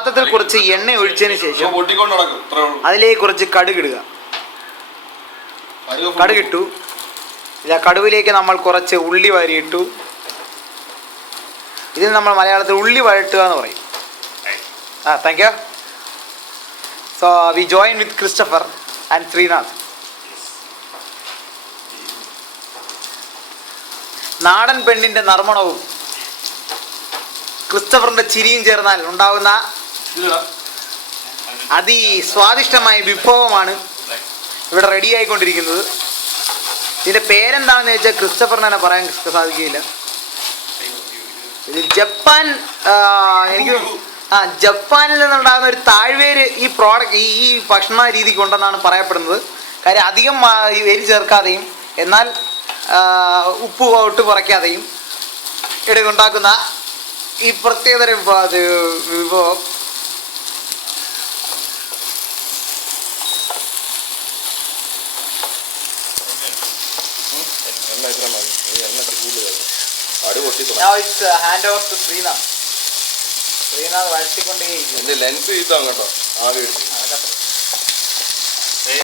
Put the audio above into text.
പാത്രത്തിൽ കുറച്ച് എണ്ണ ഒഴിച്ചതിന് ശേഷം അതിലേക്ക് കുറച്ച് കടുകിടുക. കടുകിട്ടു. കടുവിലേക്ക് നമ്മൾ കുറച്ച് ഉള്ളി വാരിയിട്ടു. ഇതിന് നമ്മൾ മലയാളത്തിൽ ഉള്ളി വഴട്ടുക എന്ന് പറയും. Thank you. So we join with Christopher and Srinath. നാടൻ പെണ്ണിൻ്റെ നർമ്മണവും ക്രിസ്റ്റഫറിൻ്റെ ചിരിയും ചേർന്നാൽ ഉണ്ടാകുന്ന അതിസ്വാദിഷ്ടമായ വിഭവമാണ് ഇവിടെ റെഡി ആയിക്കൊണ്ടിരിക്കുന്നത്. ഇതിൻ്റെ പേരെന്താണെന്ന് ചോദിച്ചാൽ ക്രിസ്റ്റഫറിന് തന്നെ പറയാൻ സാധിക്കില്ല. ഇത് ജപ്പാൻ, എനിക്ക് ജപ്പാനിൽ നിന്നുണ്ടാകുന്ന ഒരു താഴ്വേര് ഈ പ്രോഡക്റ്റ് ഈ ഭക്ഷണ രീതിക്ക് ഉണ്ടെന്നാണ് പറയപ്പെടുന്നത്. കാര്യം അധികം എരി ചേർക്കാതെയും എന്നാൽ ഉപ്പ് ഒട്ട് കുറയ്ക്കാതെയും ഉണ്ടാക്കുന്ന ഈ പ്രത്യേകതരം വിഭവം hand over to Srinath. Srinath വഴറ്റിക്കൊണ്ടേ ലെൻസ് കേട്ടോ ആവി എടുത്തു.